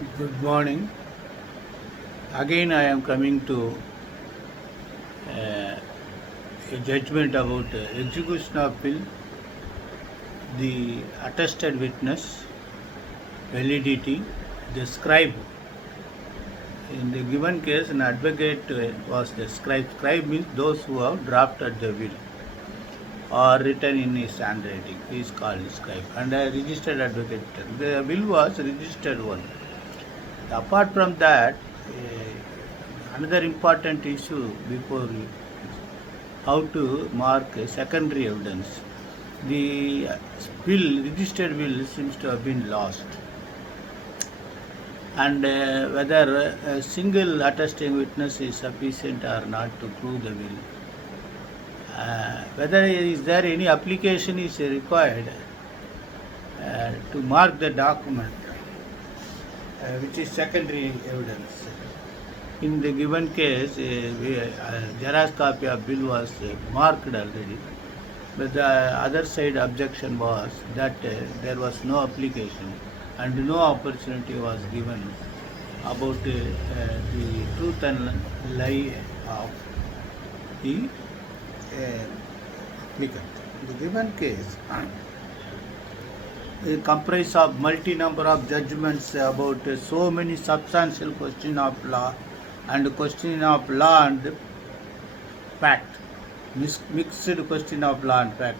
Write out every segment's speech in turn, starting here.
Good morning. Again, I am coming to uh, a judgment about execution of bill, the attested witness, validity, the scribe. In the given case, an advocate was the scribe. Scribe means those who have drafted the will or written in his handwriting. He is called scribe. And a registered advocate. The will was registered one. Apart from that, another important issue before how to mark secondary evidence. The will, registered will seems to have been lost. And whether a single attesting witness is sufficient or not to prove the will. Whether is there any application is required to mark the document, which is secondary evidence. In the given case, Xerox copy of bill was marked already, but the other side objection was that there was no application and no opportunity was given about the truth and lie of the applicant. In the given case, it comprise of multi number of judgments about so many substantial question of law and question of law and fact, mixed question of law and fact.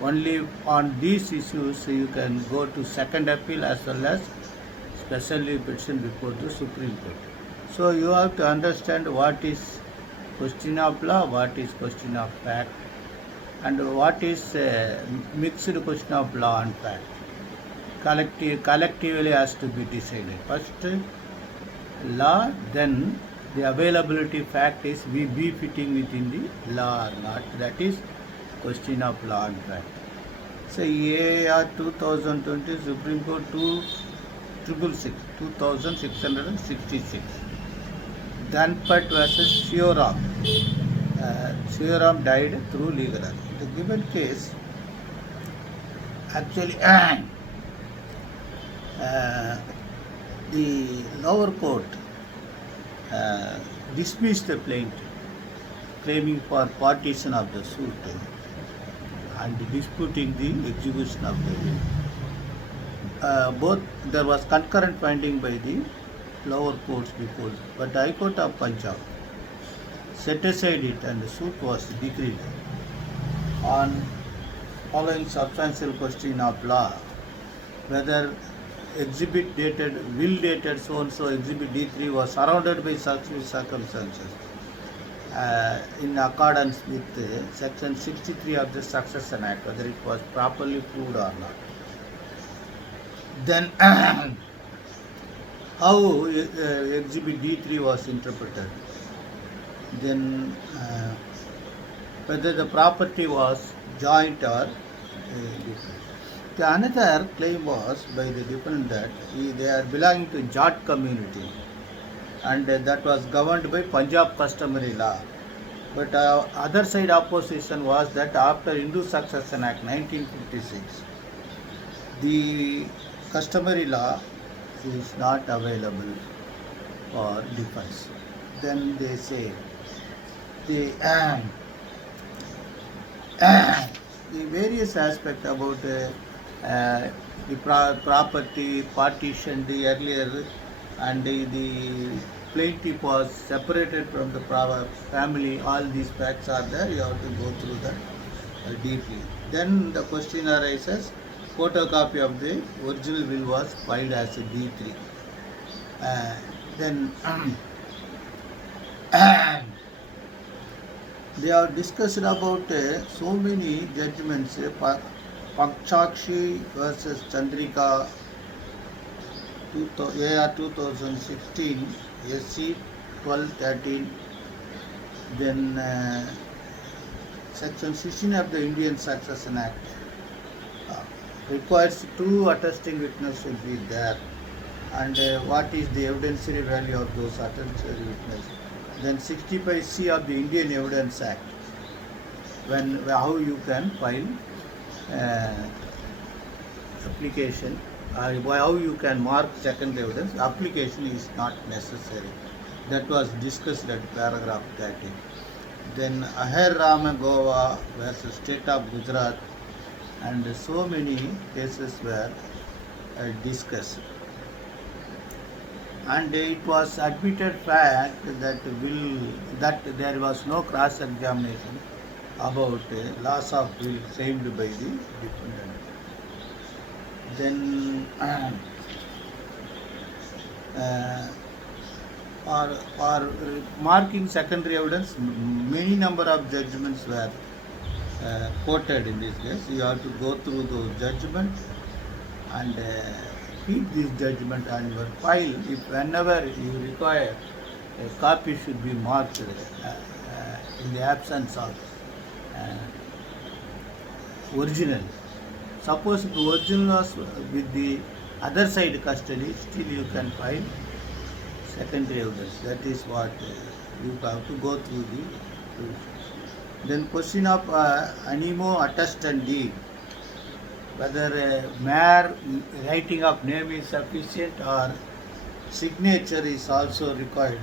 Only on these issues you can go to second appeal as well as specially petition before the Supreme Court. So you have to understand what is question of law, what is question of fact, and what is mixed question of law and fact. Collectively has to be decided. First law, then the availability fact is we be fitting within the law or not. That is question of law and fact. So AR 2020 Supreme Court 2666. Danpat versus Shioram. Shioram died through legal action. The given case, actually, the lower court dismissed the plaintiff, claiming for partition of the suit and disputing the execution of the will. Both there was concurrent finding by the lower courts before, but the High Court of Punjab set aside it and the suit was decreed on following substantial question of law, whether exhibit dated, will dated so and so exhibit D3 was surrounded by such circumstances in accordance with section 63 of the Succession Act, whether it was properly proved or not. Then how exhibit D3 was interpreted, then whether the property was joint or different. The another claim was by the defendant that they are belonging to Jat community and that was governed by Punjab customary law. But other side opposition was that after Hindu Succession Act 1956, the customary law is not available for defense. Then they say the various aspects about the property partition the earlier and the plaintiff was separated from the family. All these facts are there. You have to go through that deeply. Then the question arises: photocopy of the original will was filed as a D3. Then they have discussed about so many judgments. Pakshakshi versus Chandrika, AR 2016, SC 1213. Then Section 16 of the Indian Succession Act requires two attesting witnesses to be there. And what is the evidentiary value of those attested witnesses? Then 65C of the Indian Evidence Act, how you can file application how you can mark secondary evidence. Application is not necessary. That was discussed at paragraph 30. Then Ahir Rama Goa versus State of Gujarat, and so many cases were discussed. And it was admitted fact that there was no cross examination about loss of will claimed by the defendant. Then for marking secondary evidence, many number of judgments were quoted in this case. You have to go through the judgment and keep this judgment on your file. If whenever you require, a copy should be marked in the absence of original. Suppose the original was with the other side custody, still you can file secondary evidence. That is what you have to go through the. Then question of animo attestandi, whether mere writing of name is sufficient or signature is also required.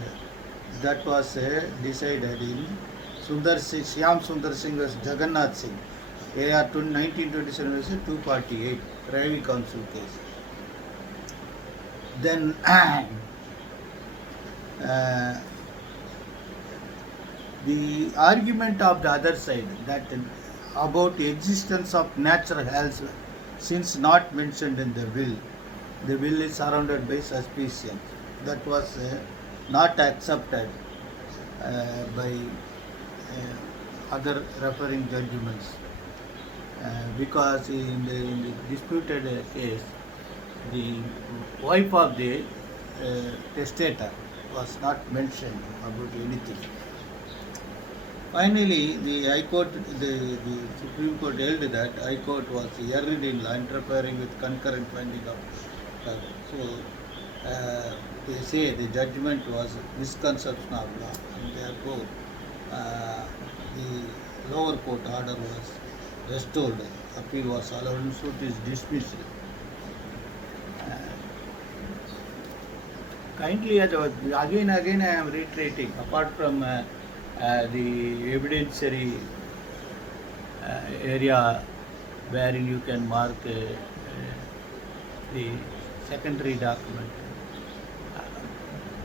That was decided in Shyam Sundar Singh vs Jagannath Singh, AR 1927 vs 248, Privy Council case. Then the argument of the other side that about the existence of natural health, since not mentioned in the will is surrounded by suspicion. That was not accepted by other referring judgments because in the disputed case, the wife of the testator was not mentioned about anything. Finally, the High Court, the Supreme Court held that High Court was erred in law, interfering with concurrent finding of. So they say the judgment was misconception of law, and therefore the lower court order was restored. Appeal was allowed, and suit is dismissed. Kindly, again I am reiterating, apart from the evidentiary area wherein you can mark the secondary document,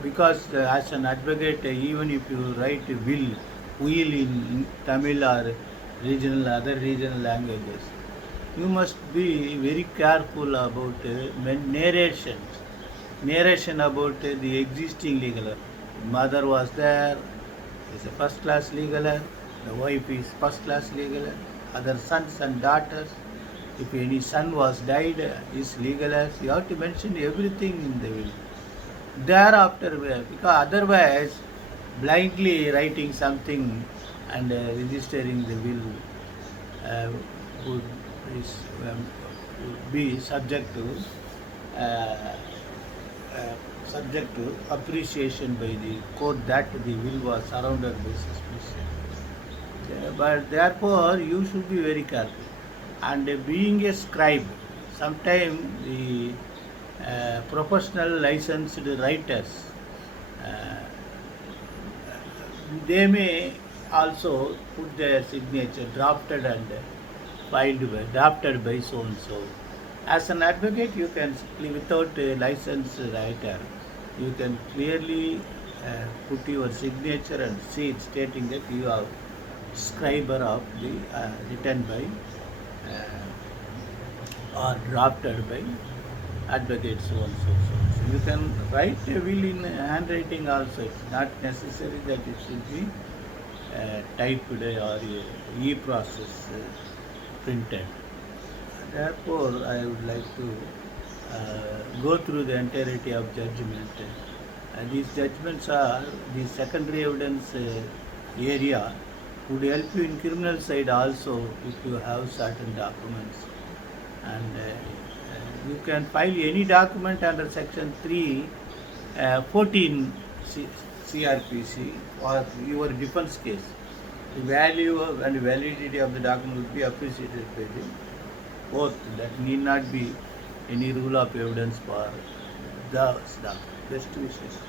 because as an advocate, even if you write will in Tamil or other regional languages, you must be very careful about narration about the existing legal. Mother was there, is a first class legal heir, the wife is first class legal heir, other sons and daughters, if any son was died, is legal heirs. You have to mention everything in the will. Thereafter, because otherwise blindly writing something and registering the will would be subject to appreciation by the court that the will was surrounded by suspicion. But therefore, you should be very careful. And being a scribe, sometimes the professional licensed writers, they may also put their signature drafted and drafted by so and so. As an advocate, you can without a licensed writer, you can clearly put your signature and seal stating that you are scriber of the written by or drafted by advocate so and so. So you can write a will in handwriting also. It's not necessary that it should be typed or e-process printed. Therefore, I would like to go through the entirety of judgment. These judgments are the secondary evidence area would help you in criminal side also if you have certain documents. And you can file any document under section 314 CRPC or your defense case. The value and validity of the document will be appreciated by the court. That need not be any rule of evidence for the SDA. Best wishes.